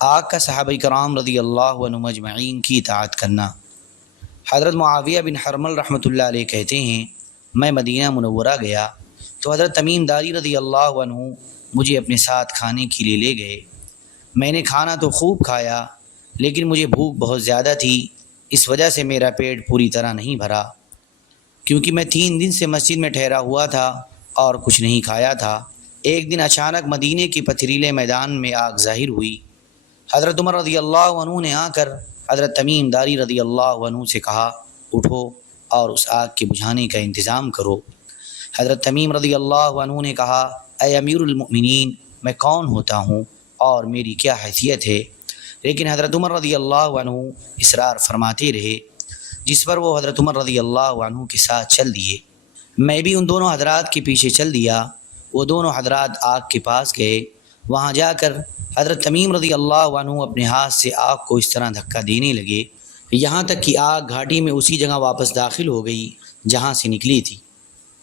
آگ کا صحابہ کرام رضی اللہ عنہم اجمعین کی اطاعت کرنا۔ حضرت معاویہ بن حرمل رحمۃ اللہ علیہ کہتے ہیں، میں مدینہ منورہ گیا تو حضرت تمیم داری رضی اللہ عنہ مجھے اپنے ساتھ کھانے کے لیے لے گئے۔ میں نے کھانا تو خوب کھایا، لیکن مجھے بھوک بہت زیادہ تھی، اس وجہ سے میرا پیٹ پوری طرح نہیں بھرا، کیونکہ میں 3 دن سے مسجد میں ٹھہرا ہوا تھا اور کچھ نہیں کھایا تھا۔ ایک دن اچانک مدینے کی پتھریلے میدان میں آگ ظاہر ہوئی۔ حضرت عمر رضی اللہ عنہ نے آ کر حضرت تمیم داری رضی اللہ عنہ سے کہا، اٹھو اور اس آگ کے بجھانے کا انتظام کرو۔ حضرت تمیم رضی اللہ عنہ نے کہا، اے امیر المؤمنین، میں کون ہوتا ہوں اور میری کیا حیثیت ہے؟ لیکن حضرت عمر رضی اللہ عنہ اصرار فرماتے رہے، جس پر وہ حضرت عمر رضی اللہ عنہ کے ساتھ چل دیے۔ میں بھی ان دونوں حضرات کے پیچھے چل دیا۔ وہ دونوں حضرات آگ کے پاس گئے۔ وہاں جا کر حضرت تمیم رضی اللہ عنہ اپنے ہاتھ سے آگ کو اس طرح دھکا دینے لگے، یہاں تک کہ آگ گھاٹی میں اسی جگہ واپس داخل ہو گئی جہاں سے نکلی تھی۔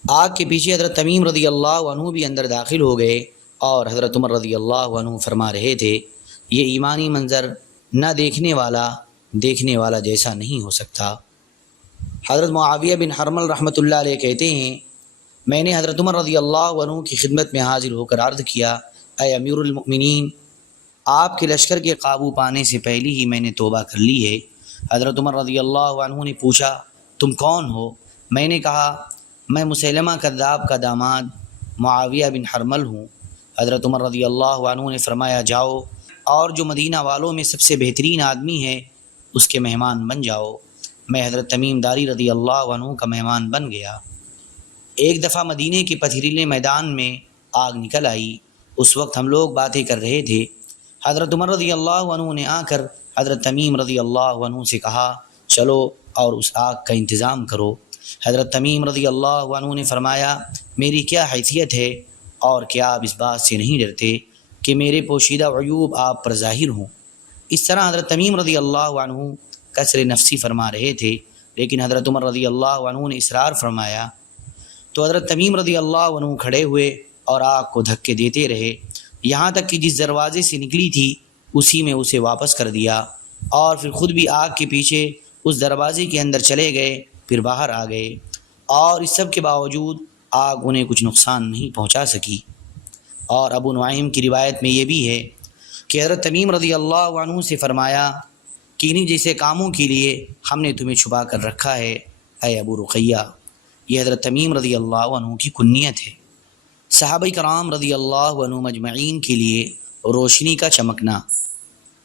آگ کے پیچھے حضرت تمیم رضی اللہ عنہ بھی اندر داخل ہو گئے اور حضرت عمر رضی اللہ عنہ فرما رہے تھے، یہ ایمانی منظر نہ دیکھنے والا جیسا نہیں ہو سکتا۔ حضرت معاویہ بن حرمل رحمۃ اللہ علیہ کہتے ہیں، میں نے حضرت عمر رضی اللہ عنہ کی خدمت میں حاضر ہو کر عرض کیا، اے امیر المؤمنین، آپ کے لشکر کے قابو پانے سے پہلے ہی میں نے توبہ کر لی ہے۔ حضرت عمر رضی اللہ عنہ نے پوچھا، تم کون ہو؟ میں نے کہا، میں مسیلمہ کذاب کا داماد معاویہ بن حرمل ہوں۔ حضرت عمر رضی اللہ عنہ نے فرمایا، جاؤ اور جو مدینہ والوں میں سب سے بہترین آدمی ہے اس کے مہمان بن جاؤ۔ میں حضرت تمیم داری رضی اللہ عنہ کا مہمان بن گیا۔ ایک دفعہ مدینے کے پتھریلے میدان میں آگ نکل آئی۔ اس وقت ہم لوگ باتیں کر رہے تھے۔ حضرت عمر رضی اللہ عنہ نے آ کر حضرت تمیم رضی اللہ عنہ سے کہا، چلو اور اس آگ کا انتظام کرو۔ حضرت تمیم رضی اللہ عنہ نے فرمایا، میری کیا حیثیت ہے اور کیا آپ اس بات سے نہیں ڈرتے کہ میرے پوشیدہ عیوب آپ پر ظاہر ہوں؟ اس طرح حضرت تمیم رضی اللہ عنہ کسر نفسی فرما رہے تھے، لیکن حضرت عمر رضی اللہ عنہ نے اصرار فرمایا تو حضرت تمیم رضی اللہ عنہ کھڑے ہوئے اور آگ کو دھکے دیتے رہے، یہاں تک کہ جس دروازے سے نکلی تھی اسی میں اسے واپس کر دیا، اور پھر خود بھی آگ کے پیچھے اس دروازے کے اندر چلے گئے، پھر باہر آ گئے، اور اس سب کے باوجود آگ انہیں کچھ نقصان نہیں پہنچا سکی۔ اور ابو نعیم کی روایت میں یہ بھی ہے کہ حضرت تمیم رضی اللہ عنہ سے فرمایا کہ انہیں جیسے کاموں کے لیے ہم نے تمہیں چھپا کر رکھا ہے، اے ابو رقیہ۔ یہ حضرت تمیم رضی اللہ عنہ کی کنیت ہے۔ صحابہ کرام رضی اللہ عنہ مجمعین کے لیے روشنی کا چمکنا۔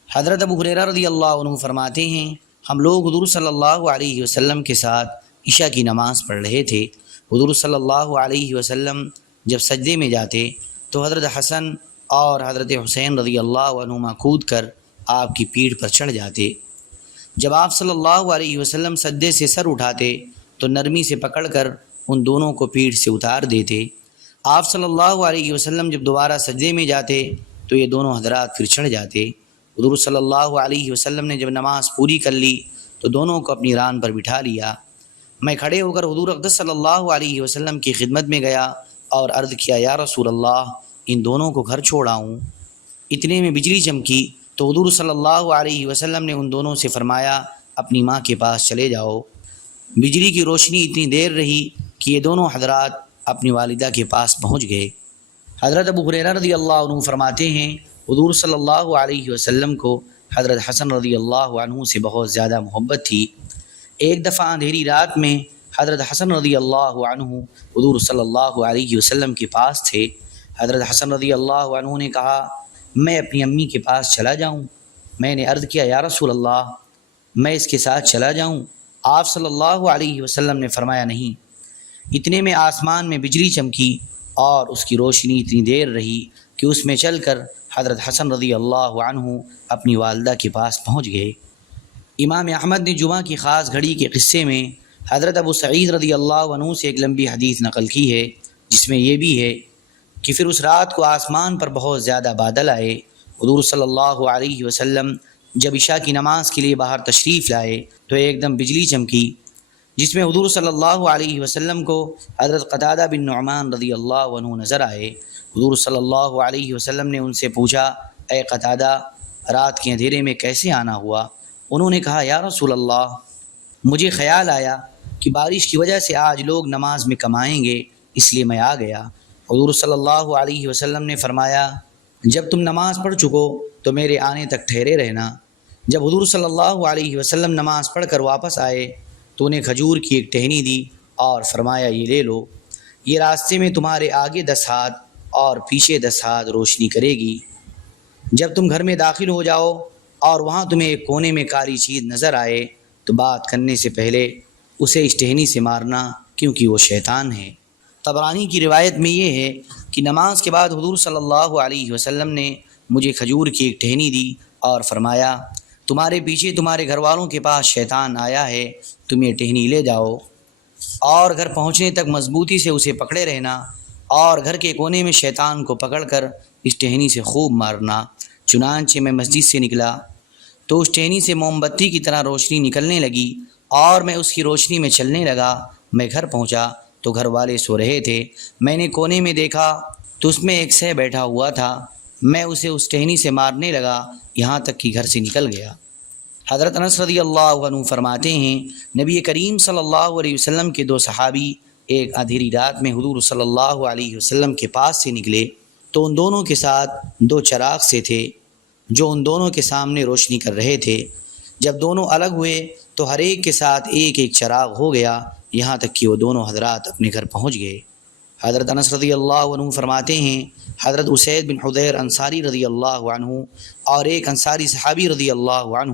حضرت ابو ہریرہ رضی اللہ عنہ فرماتے ہیں، ہم لوگ حضور صلی اللہ علیہ وسلم کے ساتھ عشاء کی نماز پڑھ رہے تھے۔ حضور صلی اللہ علیہ وسلم جب سجدے میں جاتے تو حضرت حسن اور حضرت حسین رضی اللہ عنہما کود کر آپ کی پیٹھ پر چڑھ جاتے۔ جب آپ صلی اللہ علیہ وسلم سجدے سے سر اٹھاتے تو نرمی سے پکڑ کر ان دونوں کو پیٹھ سے اتار دیتے۔ آپ صلی اللہ علیہ وسلم جب دوبارہ سجدے میں جاتے تو یہ دونوں حضرات پھر چڑھ جاتے۔ حضور صلی اللہ علیہ وسلم نے جب نماز پوری کر لی تو دونوں کو اپنی ران پر بٹھا لیا۔ میں کھڑے ہو کر حضور اقدس صلی اللہ علیہ وسلم کی خدمت میں گیا اور عرض کیا، یا رسول اللہ، ان دونوں کو گھر چھوڑ آؤں۔ اتنے میں بجلی چمکی تو حضور صلی اللہ علیہ وسلم نے ان دونوں سے فرمایا، اپنی ماں کے پاس چلے جاؤ۔ بجلی کی روشنی اتنی دیر رہی کہ یہ دونوں حضرات اپنی والدہ کے پاس پہنچ گئے۔ حضرت ابو ہریرہ رضی اللہ عنہ فرماتے ہیں، حضور صلی اللہ علیہ وسلم کو حضرت حسن رضی اللہ عنہ سے بہت زیادہ محبت تھی۔ ایک دفعہ اندھیری رات میں حضرت حسن رضی اللہ عنہ حضور صلی اللہ علیہ وسلم کے پاس تھے۔ حضرت حسن رضی اللہ عنہ نے کہا، میں اپنی امی کے پاس چلا جاؤں؟ میں نے عرض کیا، یا رسول اللہ، میں اس کے ساتھ چلا جاؤں؟ آپ صلی اللہ علیہ وسلم نے فرمایا، نہیں۔ اتنے میں آسمان میں بجلی چمکی اور اس کی روشنی اتنی دیر رہی کہ اس میں چل کر حضرت حسن رضی اللہ عنہ اپنی والدہ کے پاس پہنچ گئے۔ امام احمد نے جمعہ کی خاص گھڑی کے قصے میں حضرت ابو سعید رضی اللہ عنہ سے ایک لمبی حدیث نقل کی ہے، جس میں یہ بھی ہے کہ پھر اس رات کو آسمان پر بہت زیادہ بادل آئے۔ حضور صلی اللہ علیہ وسلم جب عشاء کی نماز کے لیے باہر تشریف لائے تو ایک دم بجلی چمکی، جس میں حضور صلی اللہ علیہ وسلم کو حضرت قتادہ بن نعمان رضی اللہ عنہ نظر آئے۔ حضور صلی اللہ علیہ وسلم نے ان سے پوچھا، اے قتادہ، رات کے اندھیرے میں کیسے آنا ہوا؟ انہوں نے کہا یا رسول اللہ، مجھے خیال آیا کہ بارش کی وجہ سے آج لوگ نماز میں کم آئیں گے، اس لیے میں آ گیا۔ حضور صلی اللہ علیہ وسلم نے فرمایا جب تم نماز پڑھ چکو تو میرے آنے تک ٹھہرے رہنا۔ جب حضور صلی اللہ علیہ وسلم نماز پڑھ کر واپس آئے تو انہیں کھجور کی ایک ٹہنی دی اور فرمایا یہ لے لو، یہ راستے میں تمہارے آگے 10 ہاتھ اور پیچھے 10 ہاتھ روشنی کرے گی۔ جب تم گھر میں داخل ہو جاؤ اور وہاں تمہیں ایک کونے میں کالی چیز نظر آئے تو بات کرنے سے پہلے اسے اس ٹہنی سے مارنا، کیونکہ وہ شیطان ہے۔ طبرانی کی روایت میں یہ ہے کہ نماز کے بعد حضور صلی اللہ علیہ وسلم نے مجھے کھجور کی ایک ٹہنی دی اور فرمایا تمہارے پیچھے تمہارے گھر والوں کے پاس شیطان آیا ہے، تم یہ ٹہنی لے جاؤ اور گھر پہنچنے تک مضبوطی سے اسے پکڑے رہنا اور گھر کے کونے میں شیطان کو پکڑ کر اس ٹہنی سے خوب مارنا۔ چنانچہ میں مسجد سے نکلا تو اس ٹہنی سے موم بتی کی طرح روشنی نکلنے لگی اور میں اس کی روشنی میں چلنے لگا۔ میں گھر پہنچا تو گھر والے سو رہے تھے، میں نے کونے میں دیکھا تو اس میں ایک سہ بیٹھا ہوا تھا، میں اسے اس ٹہنی سے مارنے لگا یہاں تک کہ گھر سے نکل گیا۔ حضرت انس رضی اللہ عنہ فرماتے ہیں نبی کریم صلی اللہ علیہ وسلم کے 2 صحابی ایک اندھیری رات میں حضور صلی اللہ علیہ وسلم کے پاس سے نکلے تو ان دونوں کے ساتھ 2 چراغ سے تھے جو ان دونوں کے سامنے روشنی کر رہے تھے۔ جب دونوں الگ ہوئے تو ہر ایک کے ساتھ ایک ایک چراغ ہو گیا یہاں تک کہ وہ دونوں حضرات اپنے گھر پہنچ گئے۔ حضرت انس رضی اللہ عنہ فرماتے ہیں حضرت اسید بن حضیر انصاری رضی اللہ عنہ اور ایک انصاری صحابی رضی اللہ عنہ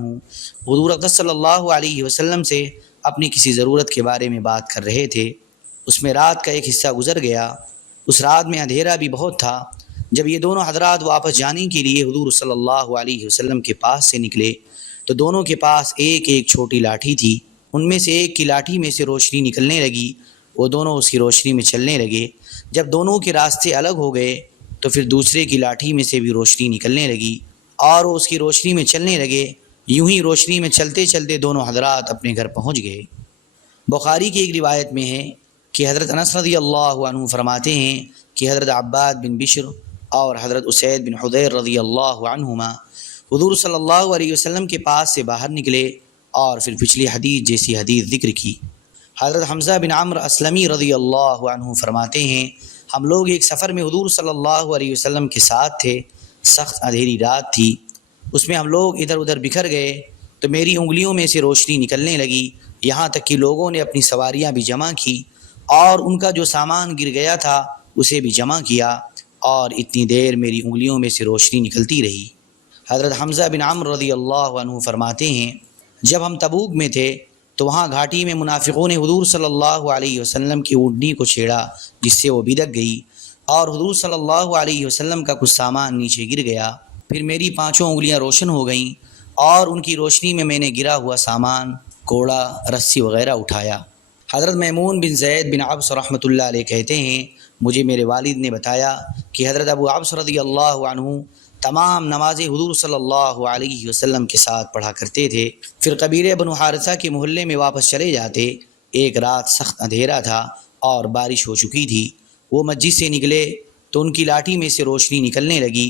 حضور اقدس صلی اللہ علیہ وسلم سے اپنی کسی ضرورت کے بارے میں بات کر رہے تھے۔ اس میں رات کا ایک حصہ گزر گیا، اس رات میں اندھیرا بھی بہت تھا۔ جب یہ دونوں حضرات واپس جانے کے لیے حضور صلی اللہ علیہ وسلم کے پاس سے نکلے تو دونوں کے پاس ایک ایک چھوٹی لاٹھی تھی، ان میں سے ایک کی لاٹھی میں سے روشنی نکلنے لگی، وہ دونوں اس کی روشنی میں چلنے لگے۔ جب دونوں کے راستے الگ ہو گئے تو پھر دوسرے کی لاٹھی میں سے بھی روشنی نکلنے لگی اور وہ اس کی روشنی میں چلنے لگے۔ یوں ہی روشنی میں چلتے چلتے دونوں حضرات اپنے گھر پہنچ گئے۔ بخاری کی ایک روایت میں ہے کہ حضرت انس رضی اللہ عنہ فرماتے ہیں کہ حضرت عباد بن بشر اور حضرت اسید بن حضیر رضی اللہ عنہما حضور صلی اللہ علیہ وسلم کے پاس سے باہر نکلے اور پھر پچھلی حدیث جیسی حدیث ذکر کی۔ حضرت حمزہ بن عمرو اسلمی رضی اللہ عنہ فرماتے ہیں ہم لوگ ایک سفر میں حضور صلی اللہ علیہ وسلم کے ساتھ تھے، سخت اندھیری رات تھی، اس میں ہم لوگ ادھر ادھر بکھر گئے تو میری انگلیوں میں سے روشنی نکلنے لگی یہاں تک کہ لوگوں نے اپنی سواریاں بھی جمع کی اور ان کا جو سامان گر گیا تھا اسے بھی جمع کیا اور اتنی دیر میری انگلیوں میں سے روشنی نکلتی رہی۔ حضرت حمزہ بن عمرو رضی اللہ عنہ فرماتے ہیں جب ہم تبوک میں تھے تو وہاں گھاٹی میں منافقوں نے حضور صلی اللہ علیہ وسلم کی اونٹنی کو چھیڑا جس سے وہ بھدک گئی اور حضور صلی اللہ علیہ وسلم کا کچھ سامان نیچے گر گیا۔ پھر میری 5 انگلیاں روشن ہو گئیں اور ان کی روشنی میں نے گرا ہوا سامان، کوڑا، رسی وغیرہ اٹھایا۔ حضرت میمون بن زید بن عبس رحمۃ اللہ علیہ کہتے ہیں مجھے میرے والد نے بتایا کہ حضرت ابو عبس رضی اللہ عنہ تمام نمازیں حضور صلی اللہ علیہ وسلم کے ساتھ پڑھا کرتے تھے، پھر قبیلہ بنو حارثہ کے محلے میں واپس چلے جاتے۔ ایک رات سخت اندھیرا تھا اور بارش ہو چکی تھی، وہ مسجد سے نکلے تو ان کی لاٹھی میں سے روشنی نکلنے لگی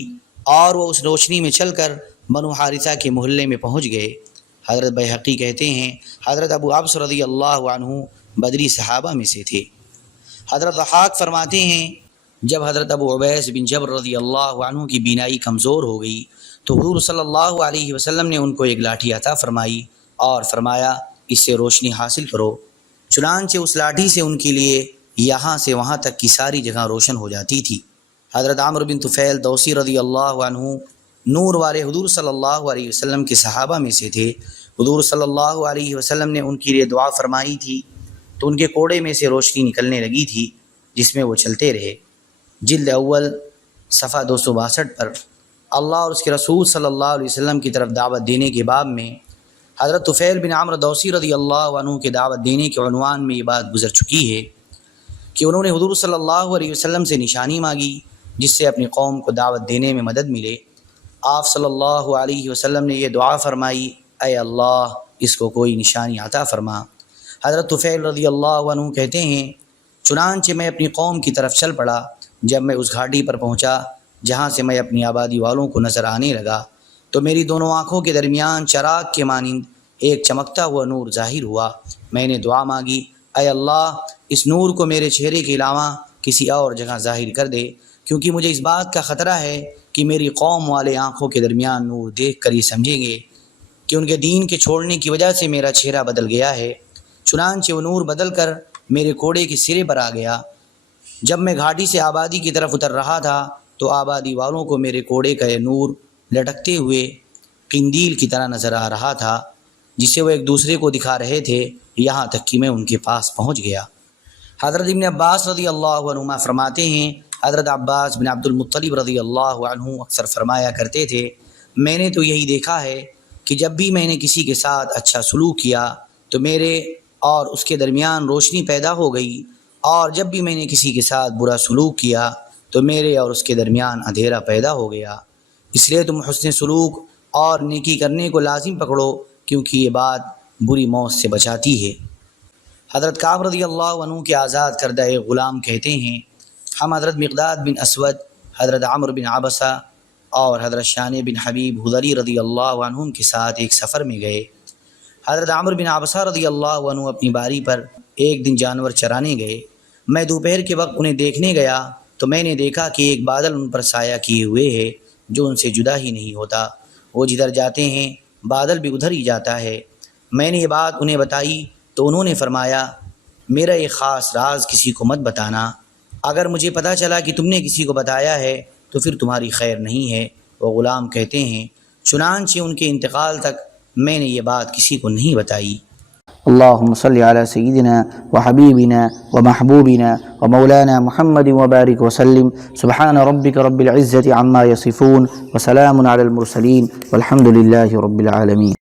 اور وہ اس روشنی میں چل کر بنو حارثہ کے محلے میں پہنچ گئے۔ حضرت بیہقی کہتے ہیں حضرت ابو عبس رضی اللہ عنہ بدری صحابہ میں سے تھے۔ حضرت ضحاک فرماتے ہیں جب حضرت ابو عبیس بن جبر رضی اللہ عنہ کی بینائی کمزور ہو گئی تو حضور صلی اللہ علیہ وسلم نے ان کو ایک لاٹھی عطا فرمائی اور فرمایا اس سے روشنی حاصل کرو۔ چنانچہ اس لاٹھی سے ان کے لیے یہاں سے وہاں تک کی ساری جگہ روشن ہو جاتی تھی۔ حضرت عمرو بن طفیل دوسی رضی اللہ عنہ نور والے حضور صلی اللہ علیہ وسلم کے صحابہ میں سے تھے۔ حضور صلی اللہ علیہ وسلم نے ان کے لیے دعا فرمائی تھی تو ان کے کوڑے میں سے روشنی نکلنے لگی تھی جس میں وہ چلتے رہے۔ جلد اول صفحہ 262 پر اللہ اور اس کے رسول صلی اللہ علیہ وسلم کی طرف دعوت دینے کے باب میں حضرت طفیل بن عمرو دوسی رضی اللہ عنہ کے دعوت دینے کے عنوان میں یہ بات گزر چکی ہے کہ انہوں نے حضور صلی اللہ علیہ وسلم سے نشانی مانگی جس سے اپنی قوم کو دعوت دینے میں مدد ملے۔ آپ صلی اللہ علیہ وسلم نے یہ دعا فرمائی اے اللہ اس کو کوئی نشانی عطا فرما۔ حضرت طفیل رضی اللہ عنہ کہتے ہیں چنانچہ میں اپنی قوم کی طرف چل پڑا، جب میں اس گھاٹی پر پہنچا جہاں سے میں اپنی آبادی والوں کو نظر آنے لگا تو میری دونوں آنکھوں کے درمیان چراغ کے مانند ایک چمکتا ہوا نور ظاہر ہوا۔ میں نے دعا مانگی، اے اللہ اس نور کو میرے چہرے کے علاوہ کسی اور جگہ ظاہر کر دے، کیونکہ مجھے اس بات کا خطرہ ہے کہ میری قوم والے آنکھوں کے درمیان نور دیکھ کر یہ سمجھیں گے کہ ان کے دین کے چھوڑنے کی وجہ سے میرا چہرہ بدل گیا ہے۔ چنانچہ وہ نور بدل کر میرے کوڑے کے سرے پر آ گیا۔ جب میں گھاٹی سے آبادی کی طرف اتر رہا تھا تو آبادی والوں کو میرے کوڑے کا یہ نور لٹکتے ہوئے قندیل کی طرح نظر آ رہا تھا، جسے وہ ایک دوسرے کو دکھا رہے تھے، یہاں تک کہ میں ان کے پاس پہنچ گیا۔ حضرت ابن عباس رضی اللہ عنہما فرماتے ہیں، حضرت عباس بن عبد المطلب رضی اللہ عنہ اکثر فرمایا کرتے تھے، میں نے تو یہی دیکھا ہے کہ جب بھی میں نے کسی کے ساتھ اچھا سلوک کیا تو میرے اور اس کے درمیان روشنی پیدا ہو گئی، اور جب بھی میں نے کسی کے ساتھ برا سلوک کیا تو میرے اور اس کے درمیان اندھیرا پیدا ہو گیا۔ اس لیے تم حسن سلوک اور نیکی کرنے کو لازم پکڑو، کیونکہ یہ بات بری موت سے بچاتی ہے۔ حضرت کعب رضی اللہ عنہ کے آزاد کردہ ایک غلام کہتے ہیں، ہم حضرت مقداد بن اسود، حضرت عمرو بن عبسہ اور حضرت شان بن حبیب حضری رضی اللہ عنہم کے ساتھ ایک سفر میں گئے۔ حضرت عمرو بن عبسہ رضی اللہ عنہ اپنی باری پر ایک دن جانور چرانے گئے۔ میں دوپہر کے وقت انہیں دیکھنے گیا تو میں نے دیکھا کہ ایک بادل ان پر سایہ کیے ہوئے ہے جو ان سے جدا ہی نہیں ہوتا، وہ جدھر جاتے ہیں بادل بھی ادھر ہی جاتا ہے۔ میں نے یہ بات انہیں بتائی تو انہوں نے فرمایا، میرا یہ خاص راز کسی کو مت بتانا، اگر مجھے پتہ چلا کہ تم نے کسی کو بتایا ہے تو پھر تمہاری خیر نہیں ہے۔ وہ غلام کہتے ہیں، چنانچہ ان کے انتقال تک میں نے یہ بات کسی کو نہیں بتائی۔ اللهم صل على سيدنا وحبيبنا ومحبوبنا ومولانا محمد وبارك وسلم۔ سبحان ربك رب العزة عما يصفون وسلام على المرسلين والحمد لله رب العالمين۔